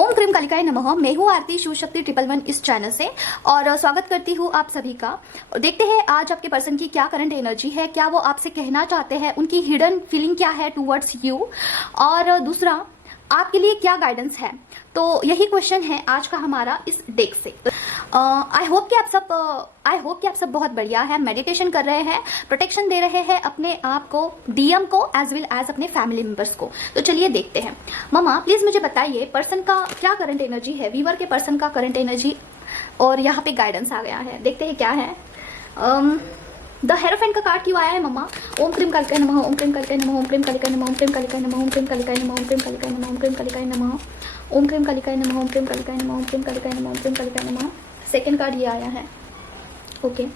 ओम क्रीम कालिकाय नमः। मैं हूँ आरती शिव शक्ति 111 इस चैनल से और स्वागत करती हूँ आप सभी का। और देखते हैं आज आपके पर्सन की क्या करंट एनर्जी है, क्या वो आपसे कहना चाहते हैं, उनकी हिडन फीलिंग क्या है टूवर्ड्स यू, और दूसरा आपके लिए क्या गाइडेंस है। तो यही क्वेश्चन है आज का हमारा इस डेक से। आई होप कि आप सब बहुत बढ़िया है, मेडिटेशन कर रहे हैं, प्रोटेक्शन दे रहे हैं अपने आप को, डीएम को एज वेल एज अपने फैमिली मेंबर्स को। तो चलिए देखते हैं। ममा प्लीज मुझे बताइए पर्सन का क्या करंट एनर्जी है, वीवर के पर्सन का करंट एनर्जी, और यहाँ पे गाइडेंस आ गया है। देखते हैं क्या है। द हेरोफेंट का कार्ड क्यों आया है मम्मा? ओम क्रीम कालिकाय नमः, ओम क्रीम कालिकाय नमः, ओम क्रीम कालिकाय नमः, ओम क्रीम कालिकाय नमः, ओम क्रीम कालिकाय नमः, ओम क्रीम कालिकाय नमः, ओम क्रीम कालिकाय नमः, ओम क्रीम कालिकाय नमः, ओम क्रीम कालिकाय नमः, ओम क्रीम कालिकाय नमः, ओम क्रीम कालिकाय नमः। सेकंड कार्ड ये आया है। ओके,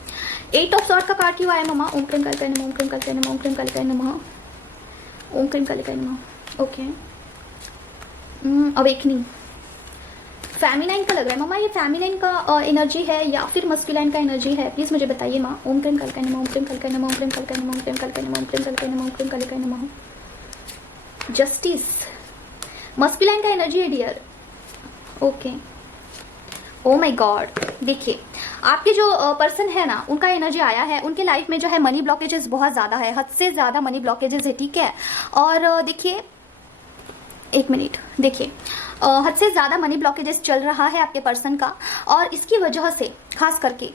8 ऑफ सॉर्ड का कार्ड क्यों आया मम्मा? ओम क्रीम कालिकाय नमः, ओम क्रीम कालिकाय नमः, ओम क्रीम कालिकाय नमः, ओम क्रीम कालिकाय नमः। ओके, अवेकनिंग फेमिनाइन का लग रहा है मम्मा। ये फेमिनाइन का एनर्जी है या फिर मस्कुलाइन का एनर्जी है? प्लीज मुझे बताइए माँ। ओम क्रीम कालिकाय नमः, ओम क्रीम कालिकाय नमः, ओम क्रीम कालिकाय नमः, ओम क्रीम कालिकाय नमः, ओम क्रीम कालिकाय नमः, ओम क्रीम कालिकाय नमः। जस्टिस मस्कुलाइन का एनर्जी है dear. Okay, oh my God. देखिए आपके जो पर्सन है ना, उनका एनर्जी आया है, उनके लाइफ में जो है मनी ब्लॉकेजेस बहुत ज़्यादा है, हद से ज़्यादा मनी ब्लॉकेजेस है, ठीक है। और देखिए एक मिनट, देखिए हद से ज़्यादा मनी ब्लॉकेजेस चल रहा है आपके पर्सन का, और इसकी वजह से खास करके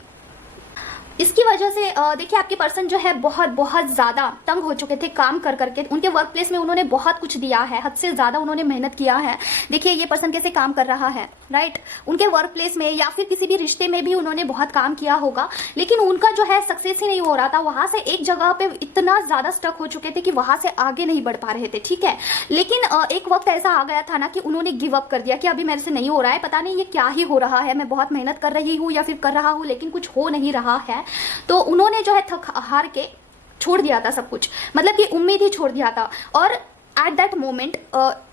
देखिए आपके पर्सन जो है बहुत ज़्यादा तंग हो चुके थे काम कर करके। उनके वर्क प्लेस में उन्होंने बहुत कुछ दिया है, हद से ज़्यादा उन्होंने मेहनत किया है। देखिए ये पर्सन कैसे काम कर रहा है, राइट। उनके वर्क प्लेस में या फिर किसी भी रिश्ते में भी उन्होंने बहुत काम किया होगा, लेकिन उनका जो है सक्सेस ही नहीं हो रहा था। वहाँ से एक जगह पे इतना ज़्यादा स्टक हो चुके थे कि वहाँ से आगे नहीं बढ़ पा रहे थे, ठीक है। लेकिन एक वक्त ऐसा आ गया था ना कि उन्होंने गिव अप कर दिया कि अभी मेरे से नहीं हो रहा है, पता नहीं ये क्या ही हो रहा है, मैं बहुत मेहनत कर रही हूँ या फिर कर रहा हूँ लेकिन कुछ हो नहीं रहा है। तो उन्होंने जो है थक हार के छोड़ दिया था सब कुछ, मतलब कि उम्मीद ही छोड़ दिया था। और एट दैट मोमेंट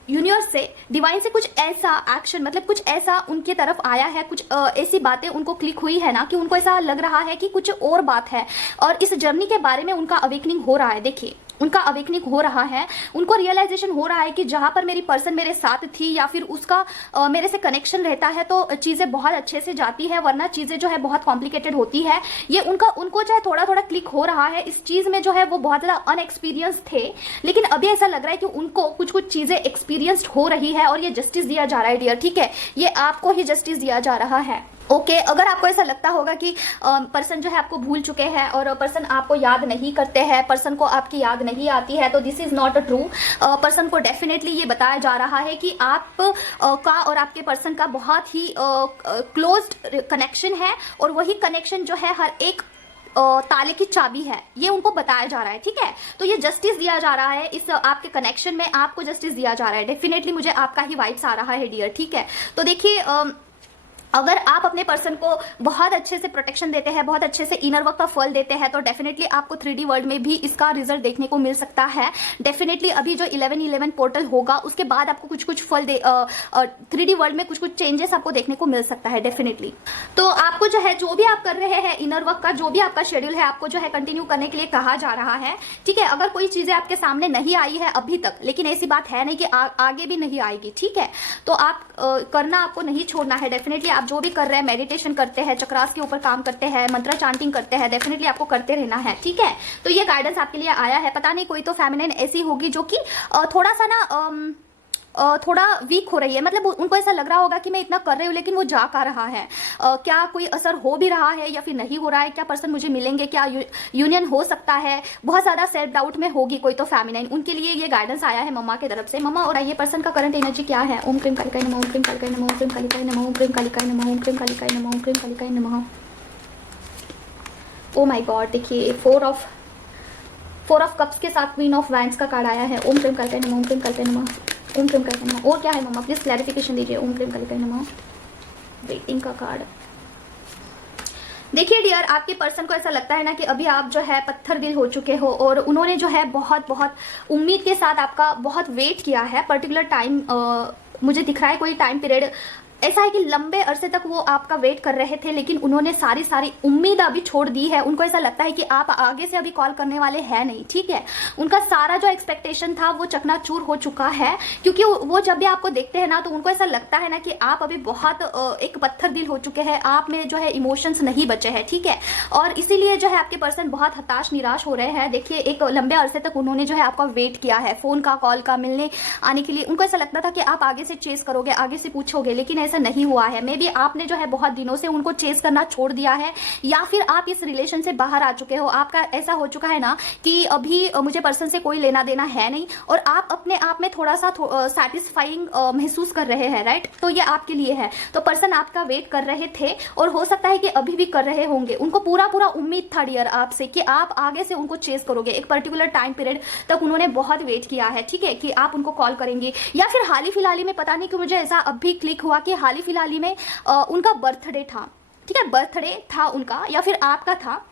यूनिवर्स से, डिवाइन से कुछ ऐसा एक्शन, मतलब कुछ ऐसा उनके तरफ आया है, कुछ ऐसी बातें उनको क्लिक हुई है ना कि उनको ऐसा लग रहा है कि कुछ और बात है, और इस जर्नी के बारे में उनका अवेकनिंग हो रहा है। देखिए उनका अवेकनिंग हो रहा है, उनको रियलाइजेशन हो रहा है कि जहां पर मेरी पर्सन मेरे साथ थी या फिर उसका मेरे से कनेक्शन रहता है तो चीज़ें बहुत अच्छे से जाती है, वरना चीज़ें जो है बहुत कॉम्प्लिकेटेड होती है। ये उनको जो है थोड़ा थोड़ा क्लिक हो रहा है इस चीज़ में। जो है वो बहुत ज़्यादा अनएक्सपीरियंस थे, लेकिन अभी ऐसा लग रहा है कि उनको कुछ कुछ चीज़ें एक्सपीरियंस्ड हो रही है, और ये जस्टिस दिया जा रहा है डियर, ठीक है। ये आपको ही जस्टिस दिया जा रहा है। ओके, अगर आपको ऐसा लगता होगा कि पर्सन जो है आपको भूल चुके हैं और पर्सन आपको याद नहीं करते हैं, पर्सन को आपकी याद नहीं आती है, तो this is not true. Person को डेफिनेटली ये बताया जा रहा है कि आप का और आपके पर्सन का बहुत ही क्लोज्ड कनेक्शन है, और वही कनेक्शन जो है हर एक ताले की चाबी है, ये उनको बताया जा रहा है, ठीक है। तो ये जस्टिस दिया जा रहा है इस आपके कनेक्शन में, आपको जस्टिस दिया जा रहा है। डेफिनेटली मुझे आपका ही वाइब्स आ रहा है डियर, ठीक है। तो देखिए अगर आप अपने पर्सन को बहुत अच्छे से प्रोटेक्शन देते हैं, बहुत अच्छे से इनर वर्क का फल देते हैं, तो डेफिनेटली आपको 3D वर्ल्ड में भी इसका रिजल्ट देखने को मिल सकता है। डेफिनेटली अभी जो 11/11 पोर्टल होगा उसके बाद आपको कुछ कुछ फल 3D वर्ल्ड में कुछ कुछ चेंजेस आपको देखने को मिल सकता है डेफिनेटली। तो आपको जो है जो भी आप कर रहे हैं इनर वर्क का, जो भी आपका शेड्यूल है, आपको जो है कंटिन्यू करने के लिए कहा जा रहा है, ठीक है। अगर कोई चीजें आपके सामने नहीं आई है अभी तक, लेकिन ऐसी बात है नहीं कि आगे भी नहीं आएगी, ठीक है, तो आप करना आपको नहीं छोड़ना है। डेफिनेटली आप जो भी कर रहे हैं, मेडिटेशन करते हैं, चक्रास के ऊपर काम करते हैं, मंत्र चांटिंग करते हैं, डेफिनेटली आपको करते रहना है, ठीक है। तो ये गाइडेंस आपके लिए आया है। पता नहीं कोई तो फेमिनिन ऐसी होगी जो कि थोड़ा सा ना थोड़ा वीक हो रही है, मतलब उनको ऐसा लग रहा होगा कि मैं इतना कर रही हूँ लेकिन वो जा का रहा है। क्या कोई असर हो भी रहा है या फिर नहीं हो रहा है? क्या पर्सन मुझे मिलेंगे? क्या यूनियन हो सकता है? बहुत ज़्यादा सेल्फ डाउट में होगी कोई तो फेमिनाइन, उनके लिए ये गाइडेंस आया है मम्मा की तरफ से। मम्मा और ये पर्सन का करंट एनर्जी क्या है? ओम क्रीम कालिकाय नमः, ओम क्रीम कालिकाय नमः, ओम क्रीम कालिकाय नमः, ओम क्रीम कालिकाय नमः, ओम क्रीम कालिकाय नमः, ओम क्रीम कालिकाय नमः। ओ माय गॉड, देखिए फोर ऑफ कप्स के साथ क्वीन ऑफ वैंड्स का कार्ड आया है। ओम क्रीम कालिकाय नमः, ओम क्रीम कालिकाय नमः, ओम क्रीम कालिकाय नमः। और क्या है मम्मा? प्लीज क्लैरिफिकेशन दीजिए। ओम क्रीम कालिकाय नमः। वेटिंग का कार्ड। देखिए डियर, आपके पर्सन को ऐसा लगता है ना कि अभी आप जो है पत्थर दिल हो चुके हो, और उन्होंने जो है बहुत उम्मीद के साथ आपका बहुत वेट किया है। पर्टिकुलर टाइम मुझे दिख रहा है, कोई टाइम पीरियड ऐसा है कि लंबे अरसे तक वो आपका वेट कर रहे थे, लेकिन उन्होंने सारी सारी उम्मीद अभी छोड़ दी है। उनको ऐसा लगता है कि आप आगे से अभी कॉल करने वाले हैं नहीं, ठीक है। उनका सारा जो एक्सपेक्टेशन था वो चकनाचूर हो चुका है, क्योंकि वो जब भी आपको देखते हैं ना तो उनको ऐसा लगता है ना कि आप अभी बहुत एक पत्थर दिल हो चुके हैं, आप में जो है इमोशंस नहीं बचे हैं, ठीक है। और इसीलिए जो है आपके पर्सन बहुत हताश निराश हो रहे हैं। देखिए, एक लंबे अरसे तक उन्होंने जो है आपका वेट किया है, फोन का, कॉल का, मिलने आने के लिए। उनको ऐसा लगता था कि आप आगे से चेस करोगे, आगे से पूछोगे, लेकिन ऐसा नहीं हुआ है। मे बी आपने जो है बहुत दिनों से उनको चेस करना छोड़ दिया है, या फिर आप इस रिलेशन से बाहर आ चुके हो। आपका ऐसा हो चुका है ना कि अभी मुझे पर्सन से कोई लेना देना है नहीं, और आप अपने आप में थोड़ा सा सेटिस्फाइंग महसूस कर रहे हैं, राइट। तो ये आपके लिए है। तो पर्सन आपका वेट कर रहे थे, और हो सकता है कि अभी भी कर रहे होंगे। उनको पूरा पूरा उम्मीद था डियर आपसे कि आप आगे से उनको चेस करोगे। एक पर्टिकुलर टाइम पीरियड तक उन्होंने बहुत वेट किया है, ठीक है, कि आप उनको कॉल करेंगे। या फिर हाल ही फिलहाल में, पता नहीं कि मुझे ऐसा अभी क्लिक हुआ कि हाल ही फिलहाल में उनका बर्थडे था, ठीक है, बर्थडे था उनका, या फिर आपका था।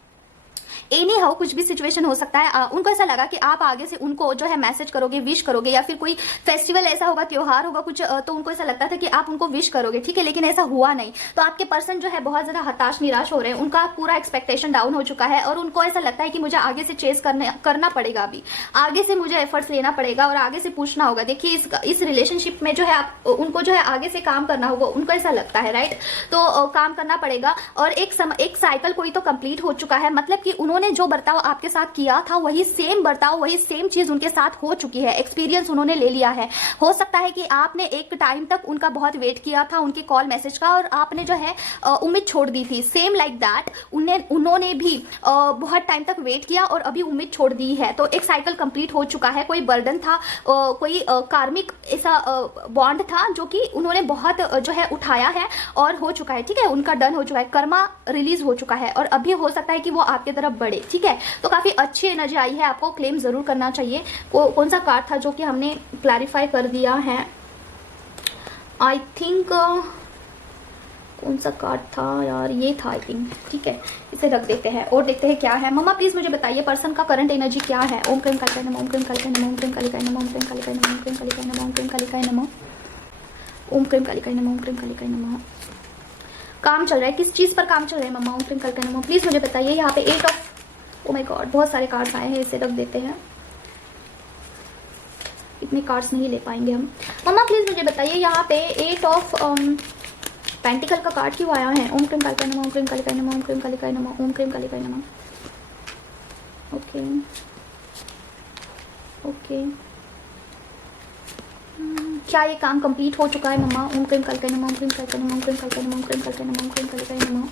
एनी हाउ कुछ भी सिचुएशन हो सकता है। उनको ऐसा लगा कि आप आगे से उनको जो है मैसेज करोगे, विश करोगे, या फिर कोई फेस्टिवल ऐसा होगा, त्योहार होगा कुछ, तो उनको ऐसा लगता था कि आप उनको विश करोगे, ठीक है, लेकिन ऐसा हुआ नहीं। तो आपके पर्सन जो है बहुत ज्यादा हताश निराश हो रहे हैं। उनका पूरा एक्सपेक्टेशन डाउन हो चुका है, और उनको ऐसा लगता है कि मुझे आगे से चेस करना पड़ेगा, अभी आगे से मुझे एफर्ट्स लेना पड़ेगा और आगे से पूछना होगा। देखिए, इस रिलेशनशिप में जो है उनको जो है आगे से काम करना होगा, उनको ऐसा लगता है, राइट। तो काम करना पड़ेगा, और एक साइकिल कोई तो कंप्लीट हो चुका है। मतलब कि उन्होंने जो बर्ताव आपके साथ किया था, वही सेम बर्ताव, वही सेम चीज उनके साथ हो चुकी है। एक्सपीरियंस उन्होंने ले लिया है। हो सकता है कि आपने एक टाइम तक उनका बहुत वेट किया था, उनके कॉल मैसेज का, और आपने जो है उम्मीद छोड़ दी थी। सेम लाइक दैट उन्होंने भी बहुत टाइम तक वेट किया और अभी उम्मीद छोड़ दी है। तो एक साइकिल कंप्लीट हो चुका है। कोई बर्डन था, कोई कार्मिक ऐसा बॉन्ड था जो कि उन्होंने बहुत जो है उठाया है, और हो चुका है, ठीक है, उनका डन हो चुका है, कर्मा रिलीज हो चुका है, और अभी हो सकता है कि वो आपके तरफ बढ़े, ठीक है। तो काफी अच्छी एनर्जी आई है, आपको क्लेम जरूर करना चाहिए। कौन सा कार्ड था जो कि हमने क्लैरिफाई कर दिया है? आई थिंक कौन सा कार्ड था यार, ये था आई थिंक, ठीक है। इसे रख देते हैं और देखते हैं क्या है। मम्मा प्लीज मुझे बताइए पर्सन का करंट एनर्जी क्या है। ओम क्रीम कालिकाय नमः, ओम क्रीम कालिकाय नमः, ओम क्रीम कालिकाय नमः, ओम क्रीम कालिकाय नमः, ओम क्रीम कालिकाय नमः, ओम क्रीम कालिकाय नमः, ओम क्रीम कालिकाय नमः, ओम क्रीम कालिकाय नमः। काम चल रहा है, किस चीज पर काम चल रहा है मम्मा? ओम क्रीम कालिकाय नमः। प्लीज मुझे बताइए। यहाँ पे 8 ऑफ, ओ माय गॉड, बहुत सारे कार्ड्स आए हैं, इसे रख देते हैं। इतने कार्ड्स नहीं ले पाएंगे हम। मम्मा प्लीज मुझे बताइए, यहाँ पे 8 ऑफ पेंटिकल का कार्ड क्यों आया है? ओम क्रीम कालिकाय नमः, ओम क्रीम कालिकाय नमः, ओम क्रीम कालिकाय नमः, ओम क्रीम कालिकाय नमः। ओके ओके, क्या ये काम कंप्लीट हो चुका है मम्मा? ओम क्रीम कालिकाय नमः, ओम क्रीम कालिकाय नमः, ओम क्रीम कालिकाय नमः, ओम क्रीम कालिकाय नमः, ओम क्रीम कालिकाय नमः।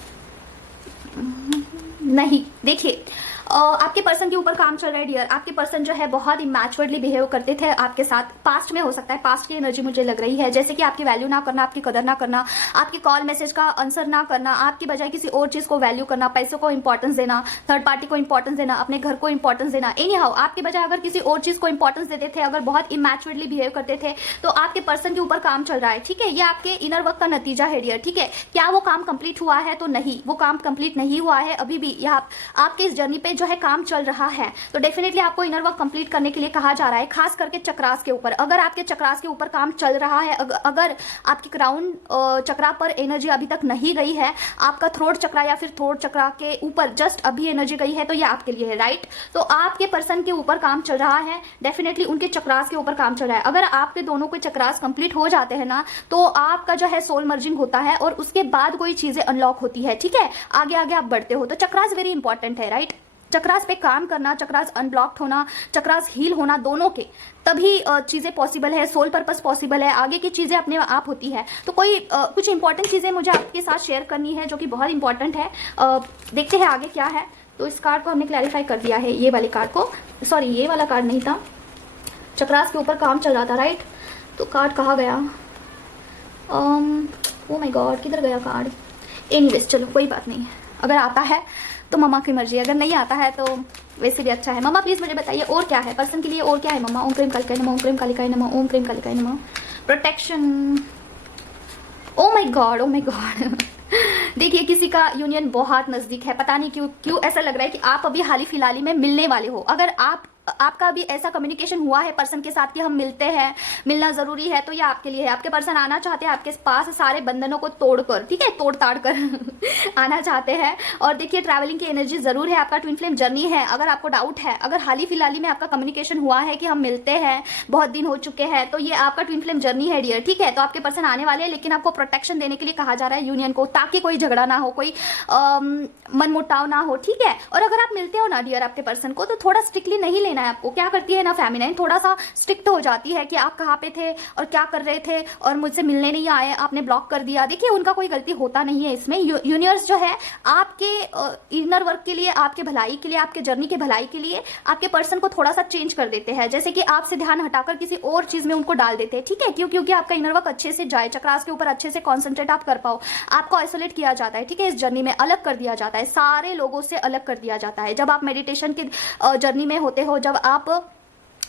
नहीं, देखिए आपके पर्सन के ऊपर काम चल रहा है डियर। आपके पर्सन जो है बहुत इमैच्योर्डली बिहेव करते थे आपके साथ, पास्ट में हो सकता है, पास्ट की एनर्जी मुझे लग रही है, जैसे कि आपकी वैल्यू ना करना, आपकी कदर ना करना, आपके कॉल मैसेज का आंसर ना करना, आपकी बजाय किसी और चीज को वैल्यू करना, पैसों को इंपॉर्टेंस देना, थर्ड पार्टी को इंपॉर्टेंस देना, अपने घर को इंपॉर्टेंस देना। एनी हाउ आपके बजाय अगर किसी और चीज को इंपॉर्टेंस देते थे, अगर बहुत इमैच्योर्डली बिहेव करते थे, तो आपके पर्सन के ऊपर काम चल रहा है, ठीक है। ये आपके इनर वर्क का नतीजा है डियर, ठीक है। क्या वो काम कंप्लीट हुआ है? तो नहीं, वो काम कंप्लीट नहीं हुआ है अभी भी। यहाँ आपके इस जर्नी पे जो है काम चल रहा है, तो डेफिनेटली आपको इनर वर्क कंप्लीट करने के लिए कहा जा रहा है, खास करके चक्रास के ऊपर। अगर आपके चक्रास के ऊपर काम चल रहा है, अगर आपकी क्राउन चक्रा पर एनर्जी अभी तक नहीं गई है, आपका थ्रोट चक्रा या फिर थ्रोट चक्रा के ऊपर जस्ट अभी एनर्जी गई है, तो ये आपके लिए है, राइट। तो आपके पर्सन के ऊपर काम चल रहा है, डेफिनेटली उनके चक्रास के ऊपर काम चल रहा है। अगर आपके दोनों के चक्रास कंप्लीट हो जाते हैं ना, तो आपका जो है सोल मर्जिंग होता है, और उसके बाद कोई चीजें अनलॉक होती है, ठीक है। आगे आगे आप बढ़ते हो, तो चक्रास वेरी इंपॉर्टेंट है, राइट। चक्रास पे काम करना, चक्रास अनब्लॉक्ड होना, चक्रास हील होना, दोनों के तभी चीजें पॉसिबल है, सोल पर्पस पॉसिबल है, आगे की चीजें अपने आप होती है। तो कोई कुछ इंपॉर्टेंट चीजें मुझे आपके साथ शेयर करनी है जो कि बहुत इंपॉर्टेंट है। देखते हैं आगे क्या है। तो इस कार्ड को हमने क्लैरिफाई कर दिया है, ये वाले कार्ड को, सॉरी ये वाला कार्ड नहीं था, चक्रास के ऊपर काम चल रहा था, राइट। तो कार्ड कहाँ गया? ओ माय गॉड, किधर गया कार्ड? एनीवेज चलो कोई बात नहीं है, अगर आता है तो मम्मा की मर्जी, अगर नहीं आता है तो वैसे भी अच्छा है। मम्मा प्लीज मुझे बताइए और क्या है पर्सन के लिए, और क्या है मम्मा? ओम क्रीम कालिकाय नमः, ओम क्रीम कालिकाय नमः, ओम क्रीम कालिकाय नमः। Protection, O my God, O my God. देखिए किसी का यूनियन बहुत नजदीक है, पता नहीं क्यों ऐसा लग रहा है कि आप अभी हाल ही फिलहाल में मिलने वाले हो। अगर आप आपका भी ऐसा कम्युनिकेशन हुआ है पर्सन के साथ कि हम मिलते हैं, मिलना जरूरी है, तो ये आपके लिए है। आपके पर्सन आना चाहते हैं आपके पास सारे बंधनों को तोड़कर, ठीक है, तोड़ ताड़ कर आना चाहते हैं। और देखिए ट्रैवलिंग की एनर्जी जरूर है, आपका ट्विन फ्लेम जर्नी है। अगर आपको डाउट है, अगर हाल ही फिलहाल में आपका कम्युनिकेशन हुआ है कि हम मिलते हैं, बहुत दिन हो चुके हैं, तो ये आपका ट्विन फ्लेम जर्नी है डियर, ठीक है। तो आपके पर्सन आने वाले हैं, लेकिन आपको प्रोटेक्शन देने के लिए कहा जा रहा है यूनियन को, ताकि कोई झगड़ा ना हो, कोई मनमुटाव ना हो, ठीक है। और अगर आप मिलते हो ना डियर आपके पर्सन को, तो थोड़ा स्ट्रिक्टली नहीं लेना है आपको। क्या करती है ना फेमिनाइन, थोड़ा सा स्ट्रिक्ट हो जाती है कि आप कहाँ पे थे और क्या कर रहे थे और मुझसे मिलने नहीं आए, आपने ब्लॉक कर दिया। देखिए उनका कोई गलती होता नहीं है इसमें। यूनिवर्स जो है आपके इनर वर्क के लिए, आपके भलाई के लिए, आपके जर्नी के भलाई के लिए आपके पर्सन को थोड़ा सा चेंज कर देते हैं, जैसे कि आपसे ध्यान हटाकर किसी और चीज में उनको डाल देते हैं, ठीक है। क्यों? क्योंकि आपका इनर वर्क अच्छे से जाए, चक्रास के ऊपर अच्छे से कॉन्सेंट्रेट आप कर पाओ। आपको आइसोलेट किया जाता है, ठीक है, इस जर्नी में अलग कर दिया जाता है, सारे लोगों से अलग कर दिया जाता है। जब आप मेडिटेशन की जर्नी में होते हो, जब आप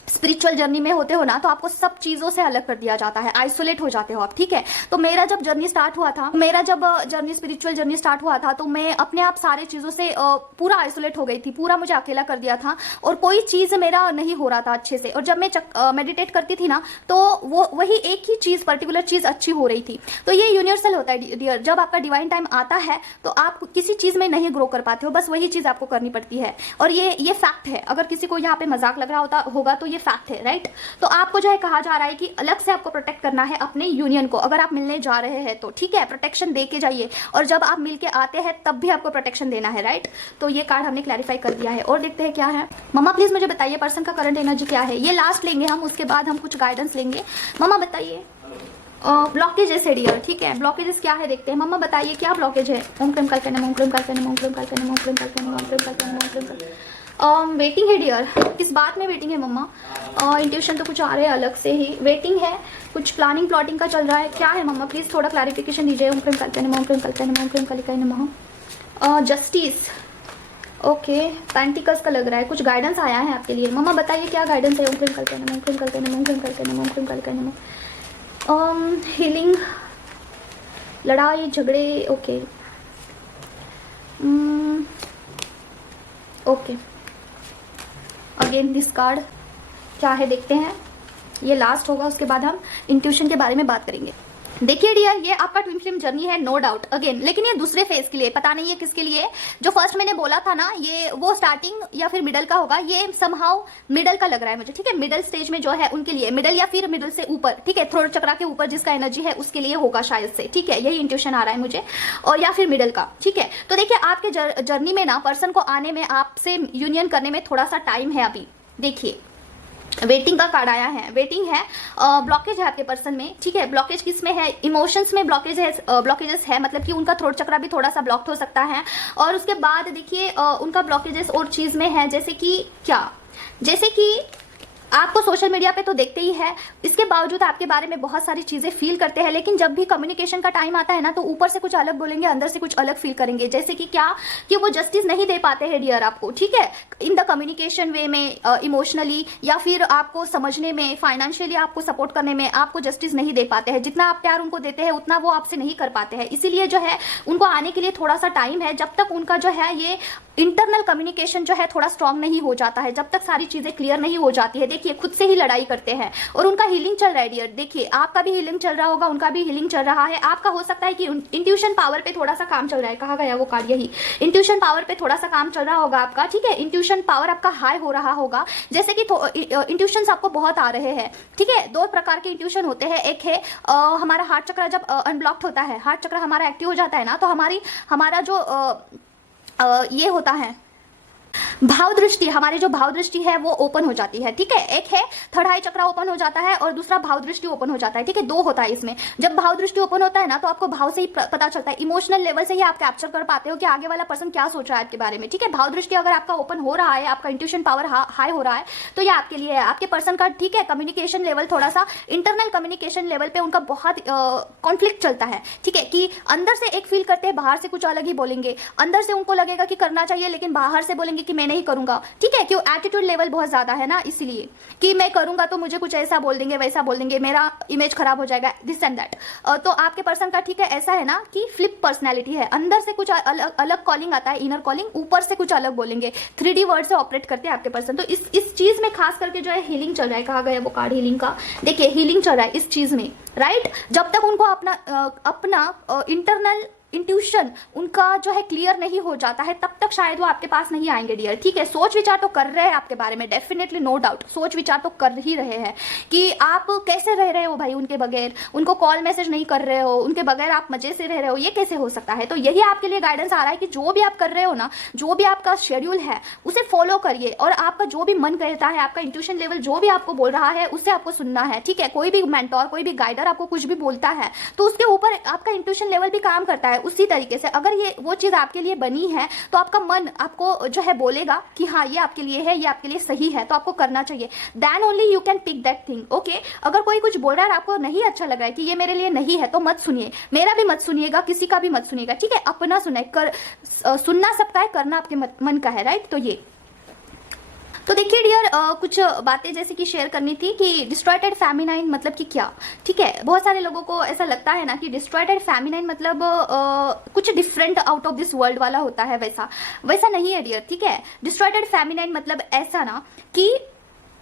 स्पिरिचुअल जर्नी में होते हो ना, तो आपको सब चीजों से अलग कर दिया जाता है, आइसोलेट हो जाते हो आप, ठीक है। तो मेरा जब जर्नी स्टार्ट हुआ था, मेरा जब जर्नी स्पिरिचुअल जर्नी स्टार्ट हुआ था, तो मैं अपने आप सारे चीजों से पूरा आइसोलेट हो गई थी, पूरा मुझे अकेला कर दिया था और कोई चीज मेरा नहीं हो रहा था अच्छे से। और जब मैं मेडिटेट करती थी ना, तो वो वही एक ही चीज, पर्टिकुलर चीज अच्छी हो रही थी। तो ये यूनिवर्सल होता है डियर, जब आपका डिवाइन टाइम आता है तो आप किसी चीज में नहीं ग्रो कर पाते हो, बस वही चीज आपको करनी पड़ती है। और ये फैक्ट है, अगर किसी को यहाँ पे मजाक लग रहा होगा तो ये फैक्ट है, राइट। तो आपको जो है कहा जा रहा है कि अलग से आपको प्रोटेक्ट करना है अपने यूनियन को, अगर आप मिलने जा रहे हैं तो, ठीक है, प्रोटेक्शन दे के जाइए। और जब आप मिलके आते हैं तब भी आपको प्रोटेक्शन देना है, राइट। तो ये कार्ड हमने क्लैरिफाई कर दिया है। और देखते हैं क्या है। मम्मा प्लीज मुझे बताइए पर्सन का करंट एनर्जी क्या है। ये लास्ट लेंगे हम, उसके बाद हम कुछ गाइडेंस लेंगे। मम्मा बताइए। ब्लॉकेजेस है डियर, ठीक है, ब्लॉकेजेस क्या है देखते हैं। मम्मा बताइए क्या ब्लॉकेज है। ओम क्रीम कल्पना, ओम क्रीम कल्पना, ओम क्रीम कल्पना, ओम क्रीम कल्पना, ओम क्रीम कल्पना, ओम क्रीम कल्पना। वेटिंग है डियर, किस बात में वेटिंग है मम्मा। इंट्यूशन तो कुछ आ रहे हैं अलग से ही, वेटिंग है, कुछ प्लानिंग प्लॉटिंग का चल रहा है, क्या है मम्मा प्लीज थोड़ा क्लैरिफिकेशन दीजिए। ओम क्रीम कल्पना, ओम क्रीम कल्पना, ओम क्रीम कलिकाय नमः। जस्टिस, ओके, पेंटिकल्स का लग रहा है, कुछ गाइडेंस आया है आपके लिए। मम्मा बताइए क्या गाइडेंस है। ओम क्रीम कल्पना, ओम क्रीम कल्पना, ओम क्रीम कल्पना, ओम क्रीम कलिकाय नमः। हीलिंग, लड़ाई झगड़े, okay okay. Again this card क्या है देखते हैं, ये लास्ट होगा, उसके बाद हम इंट्यूशन के बारे में बात करेंगे। देखिए डियर, ये आपका ट्विन फ्लेम जर्नी है, नो डाउट अगेन, लेकिन ये दूसरे फेज के लिए, पता नहीं है किसके लिए। जो फर्स्ट मैंने बोला था ना, ये वो स्टार्टिंग या फिर मिडल का होगा, ये समहाउ मिडल का लग रहा है मुझे, ठीक है। मिडल स्टेज में जो है उनके लिए, मिडल या फिर मिडल से ऊपर, ठीक है, थ्रोट चक्रा के ऊपर जिसका एनर्जी है उसके लिए होगा शायद से, ठीक है, यही इंट्यूशन आ रहा है मुझे, और या फिर मिडल का, ठीक है। तो देखिए आपके जर्नी में ना पर्सन को आने में, आपसे यूनियन करने में थोड़ा सा टाइम है अभी। देखिए वेटिंग का कार्ड आया है, वेटिंग है, ब्लॉकेज है आपके पर्सन में, ठीक है। ब्लॉकेज किस में है, इमोशंस में ब्लॉकेज है, ब्लॉकेजेस है, मतलब कि उनका थ्रोट चक्रा भी थोड़ा सा ब्लॉक्ड हो सकता है। और उसके बाद देखिए उनका ब्लॉकेजेस और चीज में है, जैसे कि क्या, जैसे कि आपको सोशल मीडिया पे तो देखते ही है, इसके बावजूद आपके बारे में बहुत सारी चीजें फील करते हैं, लेकिन जब भी कम्युनिकेशन का टाइम आता है ना, तो ऊपर से कुछ अलग बोलेंगे, अंदर से कुछ अलग फील करेंगे। जैसे कि क्या, कि वो जस्टिस नहीं दे पाते हैं डियर आपको, ठीक है, इन द कम्युनिकेशन वे में, इमोशनली या फिर आपको समझने में, फाइनेंशियली आपको सपोर्ट करने में आपको जस्टिस नहीं दे पाते हैं। जितना आप प्यार उनको देते हैं उतना वो आपसे नहीं कर पाते हैं, इसीलिए जो है उनको आने के लिए थोड़ा सा टाइम है, जब तक उनका जो है ये इंटरनल कम्युनिकेशन जो है थोड़ा स्ट्रांग नहीं हो जाता है, जब तक सारी चीजें क्लियर नहीं हो जाती है। देखिए खुद से ही लड़ाई करते हैं और उनका हीलिंग चल रहा है डियर। देखिए आपका भी हीलिंग चल रहा होगा, उनका भी हीलिंग चल रहा है। आपका हो सकता है कि इंट्यूशन पावर पे थोड़ा सा काम चल रहा है, कहा गया वो कार्ड यही, इंट्यूशन पावर पे थोड़ा सा काम चल रहा होगा आपका, ठीक है। इंट्यूशन पावर आपका हाई हो रहा होगा, जैसे कि इंट्यूशन आपको बहुत आ रहे हैं, ठीक है। दो प्रकार के इंट्यूशन होते हैं, एक है हमारा हार्ट चक्र जब अनब्लॉक्ड होता है, हार्ट चक्र हमारा एक्टिव हो जाता है ना, तो हमारा जो ये होता है भाव दृष्टि, हमारी जो भाव दृष्टि है वो ओपन हो जाती है, ठीक है। एक है थर्ड आई चक्रा ओपन हो जाता है और दूसरा भाव दृष्टि ओपन हो जाता है, ठीक है, दो होता है इसमें। जब भाव दृष्टि ओपन होता है ना, तो आपको भाव से ही पता चलता है, इमोशनल लेवल से ही आप कैप्चर कर पाते हो कि आगे वाला पर्सन क्या सोच रहा है आपके बारे में, ठीक है। भाव दृष्टि अगर आपका ओपन हो रहा है, आपका इंट्यूशन पावर हाई हो रहा है, तो ये आपके लिए है। आपके पर्सन का, ठीक है, कम्युनिकेशन लेवल थोड़ा सा, इंटरनल कम्युनिकेशन लेवल पे उनका बहुत कॉन्फ्लिक्ट चलता है, ठीक है, कि अंदर से एक फील करते हैं, बाहर से कुछ अलग ही बोलेंगे। अंदर से उनको लगेगा कि करना चाहिए, लेकिन बाहर से बोलेंगे कि मैं नहीं करूंगा, ठीक है, क्यों, एटीट्यूड लेवल बहुत ज्यादा है ना, इसलिए कि मैं करूंगा तो मुझे कुछ ऐसा बोल देंगे, वैसा बोल देंगे, मेरा इमेज खराब हो जाएगा, दिस एंड दैट। तो आपके पर्सन का, ठीक है, ऐसा है ना कि फ्लिप पर्सनैलिटी है, अंदर से कुछ अलग अलग कॉलिंग आता है, इनर कॉलिंग, ऊपर से कुछ अलग बोलेंगे, 3D वर्ड से ऑपरेट करते हैं आपके पर्सन। तो इस चीज में खास करके जो है हीलिंग चल रहा है। कहा गया वो कार्ड हीलिंग का, देखिए हीलिंग चल रहा है इस चीज में, राइट। जब तक उनको अपना इंटरनल इंट्यूशन उनका जो है क्लियर नहीं हो जाता है, तब तक शायद वो आपके पास नहीं आएंगे डियर, ठीक है। सोच विचार तो कर रहे हैं आपके बारे में, डेफिनेटली, नो डाउट, सोच विचार तो कर ही रहे हैं कि आप कैसे रह रहे हो भाई उनके बगैर, उनको कॉल मैसेज नहीं कर रहे हो, उनके बगैर आप मजे से रह रहे हो, ये कैसे हो सकता है। तो यही आपके लिए गाइडेंस आ रहा है कि जो भी आप कर रहे हो ना, जो भी आपका शेड्यूल है उसे फॉलो करिए, और आपका जो भी मन कहता है, आपका इंट्यूशन लेवल जो भी आपको बोल रहा है, उससे आपको सुनना है, ठीक है। कोई भी मेंटोर, कोई भी गाइडर आपको कुछ भी बोलता है तो उसके ऊपर आपका इंट्यूशन लेवल भी काम करता है उसी तरीके से। अगर ये वो चीज आपके लिए बनी है तो आपका मन आपको जो है बोलेगा कि हाँ ये आपके लिए है, ये आपके लिए सही है, तो आपको करना चाहिए, then only you can pick that thing, okay. अगर कोई कुछ बोल रहा है और आपको नहीं अच्छा लग रहा है कि ये मेरे लिए नहीं है, तो मत सुनिए, मेरा भी मत सुनिएगा, किसी का भी मत सुनिएगा, ठीक है। अपना सुने, सुनना सबका है, करना आपके मन का है, राइट। तो देखिए डियर, कुछ बातें जैसे कि शेयर करनी थी कि डिस्ट्रॉयटेड फेमिनाइन मतलब कि क्या, ठीक है। बहुत सारे लोगों को ऐसा लगता है ना कि डिस्ट्रॉयटेड फेमिनाइन मतलब कुछ different out of this world वाला होता है, वैसा नहीं है डियर, ठीक है। डिस्ट्रॉयटेड फेमिनाइन मतलब ऐसा ना कि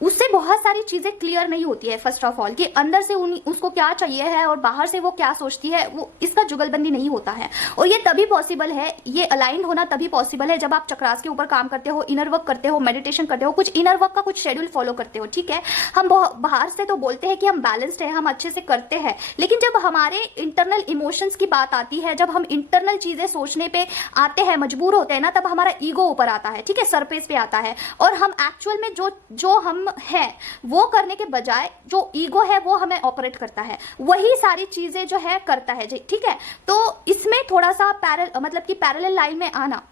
उससे बहुत सारी चीजें क्लियर नहीं होती है, फर्स्ट ऑफ ऑल, कि अंदर से उसको क्या चाहिए है और बाहर से वो क्या सोचती है, वो इसका जुगलबंदी नहीं होता है। और ये तभी पॉसिबल है, ये अलाइंड होना तभी पॉसिबल है जब आप चक्रास के ऊपर काम करते हो, इनर वर्क करते हो, मेडिटेशन करते हो, कुछ इनर वर्क का कुछ शेड्यूल फॉलो करते हो, ठीक है। हम बाहर से तो बोलते हैं कि हम बैलेंस्ड है, हम अच्छे से करते हैं, लेकिन जब हमारे इंटरनल इमोशंस की बात आती है, जब हम इंटरनल चीजें सोचने पे आते हैं, मजबूर होते हैं ना, तब हमारा ईगो ऊपर आता है, ठीक है, सरफेस पे आता है, और हम एक्चुअल में जो हम है वो करने के बजाय जो ईगो है वो हमें ऑपरेट करता है, वही सारी चीजें जो है करता है जी, ठीक है। तो इसमें थोड़ा सा मतलब कि पैरेलल लाइन में आना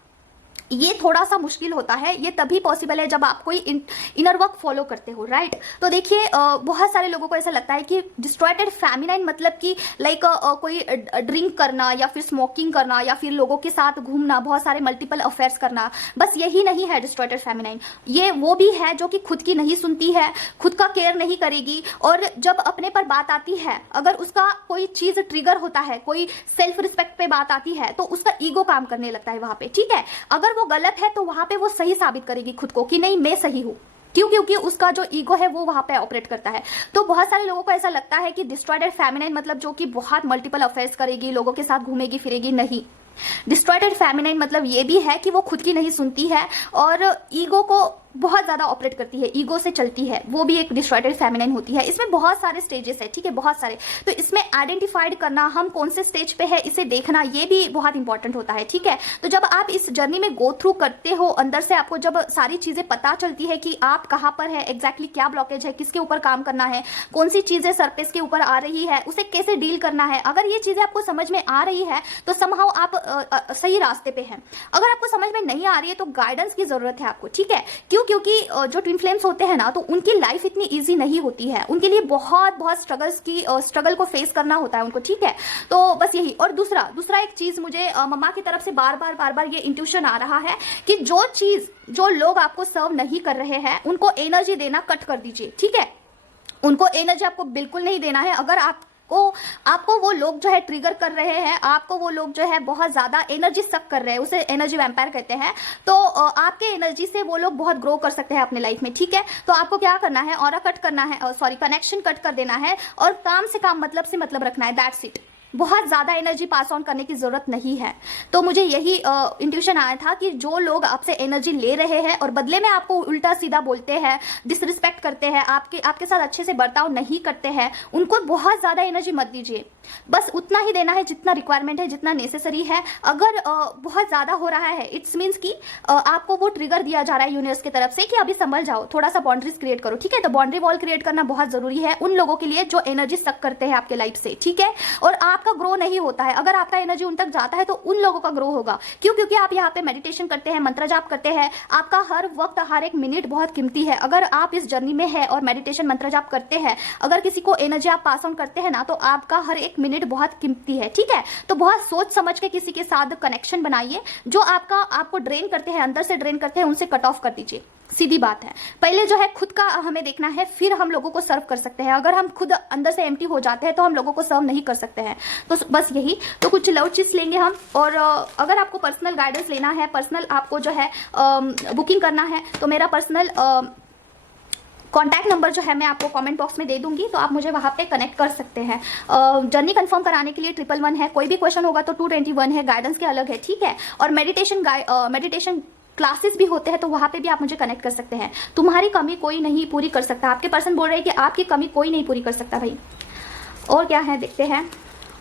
ये थोड़ा सा मुश्किल होता है, ये तभी पॉसिबल है जब आप कोई इनर वर्क फॉलो करते हो, राइट। तो देखिए बहुत सारे लोगों को ऐसा लगता है कि डिस्ट्रॉयटेड फेमिनाइन मतलब कि लाइक कोई ड्रिंक करना या फिर स्मोकिंग करना या फिर लोगों के साथ घूमना, बहुत सारे मल्टीपल अफेयर्स करना, बस यही नहीं है डिस्ट्रॉयटेड फेमिनाइन। ये वो भी है जो कि खुद की नहीं सुनती है, खुद का केयर नहीं करेगी, और जब अपने पर बात आती है, अगर उसका कोई चीज ट्रिगर होता है, कोई सेल्फ रिस्पेक्ट पे बात आती है, तो उसका ईगो काम करने लगता है वहां पे, ठीक है। अगर वो गलत है तो वहां पे वो सही साबित करेगी खुद को कि नहीं मैं सही हूं, क्योंकि उसका जो ईगो है वो वहां पे ऑपरेट करता है। तो बहुत सारे लोगों को ऐसा लगता है कि डिस्ट्रॉयटेड फेमिनाइन मतलब जो कि बहुत मल्टीपल अफेयर्स करेगी, लोगों के साथ घूमेगी फिरेगी, नहीं। डिस्ट्रॉयटेड फेमिनाइन मतलब ये भी है कि वो खुद की नहीं सुनती है और ईगो को बहुत ज्यादा ऑपरेट करती है, ईगो से चलती है, वो भी एक डिस्ट्रॉयटेड फेमिनाइन होती है। इसमें बहुत सारे स्टेजेस है, ठीक है, बहुत सारे। तो इसमें आइडेंटिफाइड करना, हम कौन से स्टेज पे है इसे देखना, ये भी बहुत इंपॉर्टेंट होता है, ठीक है। तो जब आप इस जर्नी में गो थ्रू करते हो, अंदर से आपको जब सारी चीजें पता चलती है कि आप कहाँ पर है, एग्जैक्टली क्या ब्लॉकेज है, किसके ऊपर काम करना है, कौन सी चीजें सरफेस के ऊपर आ रही है, उसे कैसे डील करना है, अगर ये चीजें आपको समझ में आ रही है तो समहाउ आप सही रास्ते पे हैं। अगर आपको समझ में नहीं आ रही है तो गाइडेंस की जरूरत है आपको, ठीक है। क्योंकि जो ट्विन फ्लेम्स होते हैं ना, तो उनकी लाइफ इतनी इजी नहीं होती है, उनके लिए बहुत बहुत स्ट्रगल को फेस करना होता है उनको, ठीक है। तो बस यही। और दूसरा एक चीज मुझे मम्मा की तरफ से बार बार ये इंट्यूशन आ रहा है कि जो लोग आपको सर्व नहीं कर रहे हैं उनको एनर्जी देना कट कर दीजिए, ठीक है। उनको एनर्जी आपको बिल्कुल नहीं देना है। अगर आपको वो लोग जो है ट्रिगर कर रहे हैं, आपको वो लोग जो है बहुत ज्यादा एनर्जी सक कर रहे हैं, उसे एनर्जी वैम्पायर कहते हैं, तो आपके एनर्जी से वो लोग बहुत ग्रो कर सकते हैं अपने लाइफ में, ठीक है। तो आपको क्या करना है, ऑरा कट करना है, कनेक्शन कट कर देना है, और काम से काम, मतलब से मतलब रखना है, दैट्स इट। बहुत ज्यादा एनर्जी पास ऑन करने की जरूरत नहीं है। तो मुझे यही इंट्यूशन आया था कि जो लोग आपसे एनर्जी ले रहे हैं और बदले में आपको उल्टा सीधा बोलते हैं, डिसरिस्पेक्ट करते हैं, आपके साथ अच्छे से बर्ताव नहीं करते हैं, उनको बहुत ज्यादा एनर्जी मत दीजिए। बस उतना ही देना है जितना रिक्वायरमेंट है, जितना नेसेसरी है। अगर बहुत ज्यादा हो रहा है, इट्स मीन्स कि आपको वो ट्रिगर दिया जा रहा है यूनिवर्स की तरफ से कि अभी संभल जाओ, थोड़ा सा बाउंड्रीज क्रिएट करो, ठीक है। तो बाउंड्री वॉल क्रिएट करना बहुत जरूरी है उन लोगों के लिए जो एनर्जी सक करते हैं आपके लाइफ से, ठीक है। और आप आपका ग्रो नहीं होता है। अगर आपका एनर्जी उन तक जाता है तो उन लोगों का ग्रो होगा। क्यों? क्योंकि आप यहाँ पे मेडिटेशन करते हैं, मंत्र जाप करते हैं, आपका हर वक्त हर एक मिनट बहुत कीमती है। अगर आप इस जर्नी में है और मेडिटेशन मंत्र जाप करते हैं, अगर किसी को एनर्जी आप पास ऑन करते हैं ना, तो आपका हर एक मिनट बहुत कीमती है, ठीक है। तो बहुत सोच समझ के किसी के साथ कनेक्शन बनाइए। जो आपको ड्रेन करते हैं, अंदर से ड्रेन करते हैं, उनसे कट ऑफ कर दीजिए। सीधी बात है। पहले जो है खुद का हमें देखना है, फिर हम लोगों को सर्व कर सकते हैं। अगर हम खुद अंदर से एम्प्टी हो जाते हैं तो हम लोगों को सर्व नहीं कर सकते हैं। तो बस यही। तो कुछ लव चिप्स लेंगे हम। और अगर आपको पर्सनल गाइडेंस लेना है, पर्सनल आपको जो है बुकिंग करना है, तो मेरा पर्सनल कॉन्टैक्ट नंबर जो है मैं आपको कमेंट बॉक्स में दे दूंगी, तो आप मुझे वहाँ पे कनेक्ट कर सकते हैं। जर्नी कंफर्म कराने के लिए 111 है। कोई भी क्वेश्चन होगा तो 221 है। गाइडेंस के अलग है, ठीक है। और मेडिटेशन क्लासेस भी होते हैं, तो वहाँ पे भी आप मुझे कनेक्ट कर सकते हैं। तुम्हारी कमी कोई नहीं पूरी कर सकता। आपके पर्सन बोल रहे हैं कि आपकी कमी कोई नहीं पूरी कर सकता भाई। और क्या है देखते हैं।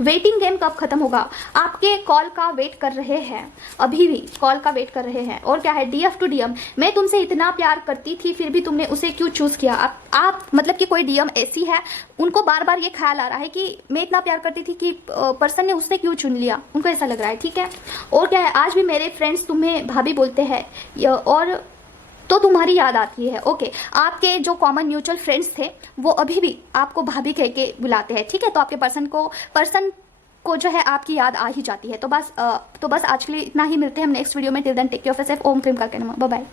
वेटिंग गेम कब खत्म होगा? आपके कॉल का वेट कर रहे हैं, अभी भी कॉल का वेट कर रहे हैं। और क्या है, डीएफ टू डीएम, मैं तुमसे इतना प्यार करती थी फिर भी तुमने उसे क्यों चूज किया? आप मतलब कि कोई डीएम ऐसी है, उनको बार बार ये ख्याल आ रहा है कि मैं इतना प्यार करती थी कि पर्सन ने उससे क्यों चुन लिया, उनको ऐसा लग रहा है, ठीक है। और क्या है, आज भी मेरे फ्रेंड्स तुम्हें भाभी बोलते हैं और तो तुम्हारी याद आती है। ओके, आपके जो कॉमन म्यूचुअल फ्रेंड्स थे वो अभी भी आपको भाभी कह के बुलाते हैं, ठीक है। तो आपके पर्सन को जो है आपकी याद आ ही जाती है। तो बस आज के लिए इतना ही। मिलते हैं हम नेक्स्ट वीडियो में। Till then take care of yourself. ओम क्रीम करके नमः। Bye bye.